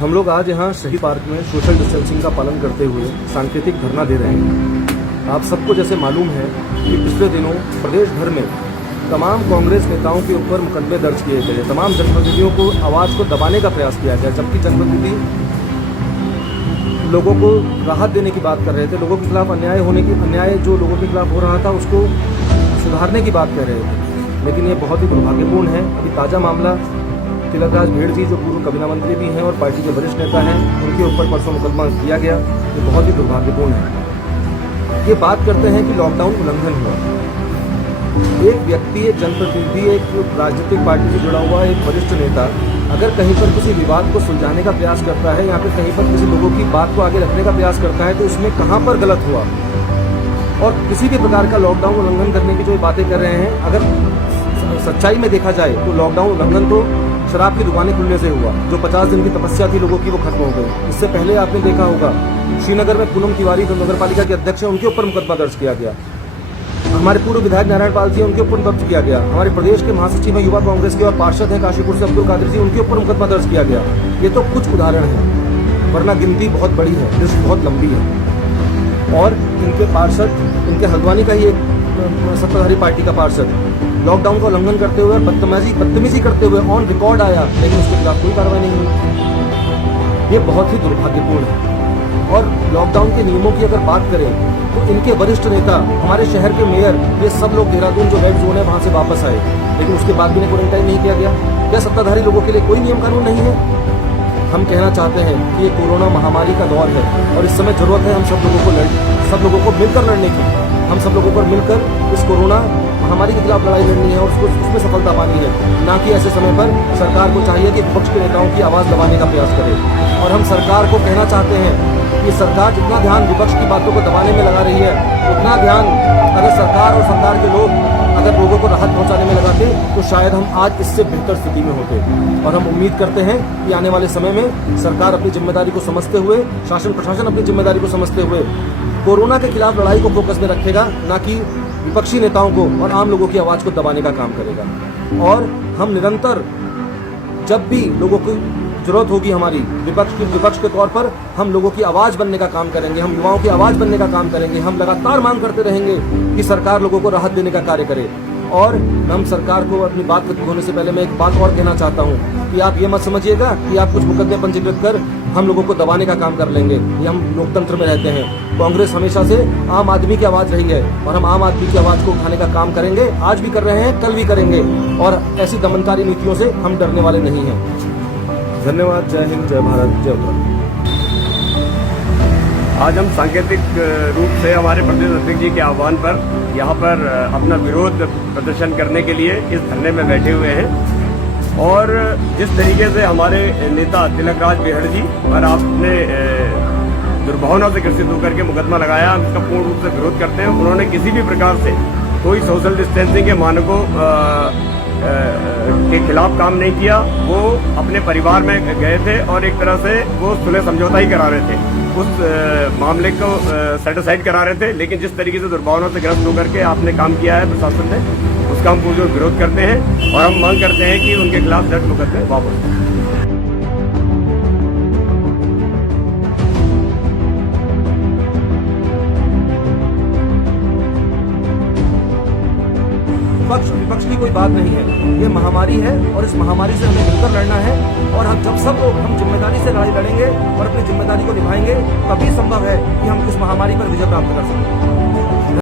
हम लोग आज यहाँ शहीद पार्क में सोशल डिस्टेंसिंग का पालन करते हुए सांकेतिक धरना दे रहे हैं। आप सबको जैसे मालूम है कि पिछले दिनों प्रदेश भर में तमाम कांग्रेस नेताओं के ऊपर मुकदमे दर्ज किए गए, तमाम जनप्रतिनिधियों को आवाज़ को दबाने का प्रयास किया गया, जबकि जनप्रतिनिधि लोगों को राहत देने की बात कर रहे थे, लोगों के खिलाफ अन्याय जो लोगों के खिलाफ हो रहा था उसको सुधारने की बात कर रहे थे। लेकिन ये बहुत ही दुर्भाग्यपूर्ण है। अभी ताज़ा मामला तिलकराज भेड़ जी जो पूर्व कैबिनेट मंत्री भी हैं और पार्टी के वरिष्ठ नेता हैं, उनके ऊपर परसों मुकदमा किया गया। ये बहुत ही दुर्भाग्यपूर्ण है। ये बात करते हैं कि लॉकडाउन उल्लंघन हुआ। एक व्यक्ति, एक जनप्रतिनिधि, एक राजनीतिक पार्टी से जुड़ा हुआ एक वरिष्ठ नेता अगर कहीं पर किसी विवाद को सुलझाने का प्रयास करता है या फिर कहीं पर किसी लोगों की बात को आगे रखने का प्रयास करता है तो इसमें कहाँ पर गलत हुआ। और किसी भी प्रकार का लॉकडाउन उल्लंघन करने की जो बातें कर रहे हैं, अगर सच्चाई में देखा जाए तो लॉकडाउन उल्लंघन तो शराब की दुकानें खुलने से हुआ। जो 50 दिन की तपस्या थी लोगों की वो खत्म हो गई। इससे पहले आपने देखा होगा श्रीनगर में पूनम तिवारी जो नगर पालिका के अध्यक्ष हैं उनके ऊपर मुकदमा दर्ज किया गया। हमारे पूर्व विधायक नारायण पाल जी उनके ऊपर दर्ज किया गया। हमारे प्रदेश के महासचिव हैं युवा कांग्रेस के और पार्षद हैं काशीपुर से अब्दुल कादिर जी, उनके ऊपर मुकदमा दर्ज किया गया। ये तो कुछ उदाहरण हैं, वरना गिनती बहुत बड़ी है, लिस्ट बहुत लंबी है। और इनके पार्षद, इनके हल्द्वानी का ही एक सत्ताधारी पार्टी का पार्षद लॉकडाउन का उल्लंघन करते हुए बदतमीजी करते हुए ऑन रिकॉर्ड आया, लेकिन उसके खिलाफ कोई कार्रवाई नहीं हुई। ये बहुत ही दुर्भाग्यपूर्ण है। और लॉकडाउन के नियमों की अगर बात करें तो इनके वरिष्ठ नेता, हमारे शहर के मेयर, ये सब लोग देहरादून जो रेड जोन है वहां से वापस आए, लेकिन उसके बाद भी क्वारंटाइन नहीं किया गया। क्या सत्ताधारी लोगों के लिए कोई नियम कानून नहीं है? हम कहना चाहते हैं कि ये कोरोना महामारी का दौर है और इस समय जरूरत है हम सब लोगों को मिलकर लड़ने की। हम सब लोगों पर मिलकर इस कोरोना महामारी के खिलाफ लड़ाई लड़नी है और उसमें सफलता पानी है, ना कि ऐसे समय पर सरकार को चाहिए कि विपक्ष के नेताओं की आवाज़ दबाने का प्रयास करे। और हम सरकार को कहना चाहते हैं कि सरकार जितना ध्यान विपक्ष की बातों को दबाने में लगा रही है, उतना ध्यान अगर सरकार और सरकार के लोग अगर लोगों को राहत पहुंचाने में लगाते तो शायद हम आज इससे बेहतर स्थिति में होते। और हम उम्मीद करते हैं कि आने वाले समय में सरकार अपनी जिम्मेदारी को समझते हुए, शासन प्रशासन अपनी जिम्मेदारी को समझते हुए कोरोना के खिलाफ लड़ाई को फोकस में रखेगा, ना कि विपक्षी नेताओं को और आम लोगों की आवाज को दबाने का काम करेगा। और हम निरंतर जब भी लोगों की जरूरत होगी हमारी विपक्ष के तौर पर, हम लोगों की आवाज बनने का काम करेंगे, हम युवाओं की आवाज बनने का काम करेंगे। हम लगातार मांग करते रहेंगे कि सरकार लोगों को राहत देने का कार्य करे। और हम सरकार को अपनी बात खत्म होने से पहले मैं एक बात और कहना चाहता हूँ कि आप ये मत समझिएगा कि आप कुछ मुकदमे पंजीकृत कर हम लोगों को दबाने का काम कर लेंगे। ये हम लोकतंत्र में रहते हैं। कांग्रेस हमेशा से आम आदमी की आवाज रही है और हम आम आदमी की आवाज को उठाने का काम करेंगे। आज भी कर रहे हैं, कल भी करेंगे। और ऐसी दमनकारी नीतियों से हम डरने वाले नहीं हैं। धन्यवाद। जय हिंद, जय भारत, जय उत्तराखंड। आज हम सांकेतिक रूप से हमारे प्रदेश अध्यक्ष जी के आह्वान पर यहाँ पर अपना विरोध प्रदर्शन करने के लिए इस धरने में बैठे हुए हैं। और जिस तरीके से हमारे नेता तिलकराज भेड़ जी पर आपने दुर्भावना से ग्रसित होकर के मुकदमा लगाया, हम इसका पूर्ण रूप से विरोध करते हैं। उन्होंने किसी भी प्रकार से कोई सोशल डिस्टेंसिंग के मानकों के खिलाफ काम नहीं किया। वो अपने परिवार में गए थे और एक तरह से वो सुलह समझौता ही करा रहे थे, उस मामले को सेटिसाइड करा रहे थे। लेकिन जिस तरीके से दुर्भावना से ग्रस्त होकर के आपने काम किया है प्रशासन ने, उसका हम पूरा विरोध करते हैं और हम मांग करते हैं कि उनके खिलाफ दर्ज मुकदमे वापस। विपक्ष की कोई बात नहीं है। ये महामारी है और इस महामारी से हमें मिलकर लड़ना है। और हम जब सब लोग हम जिम्मेदारी से लड़ाई लड़ेंगे और अपनी जिम्मेदारी को निभाएंगे, तभी संभव है कि हम इस महामारी पर विजय प्राप्त कर सकें।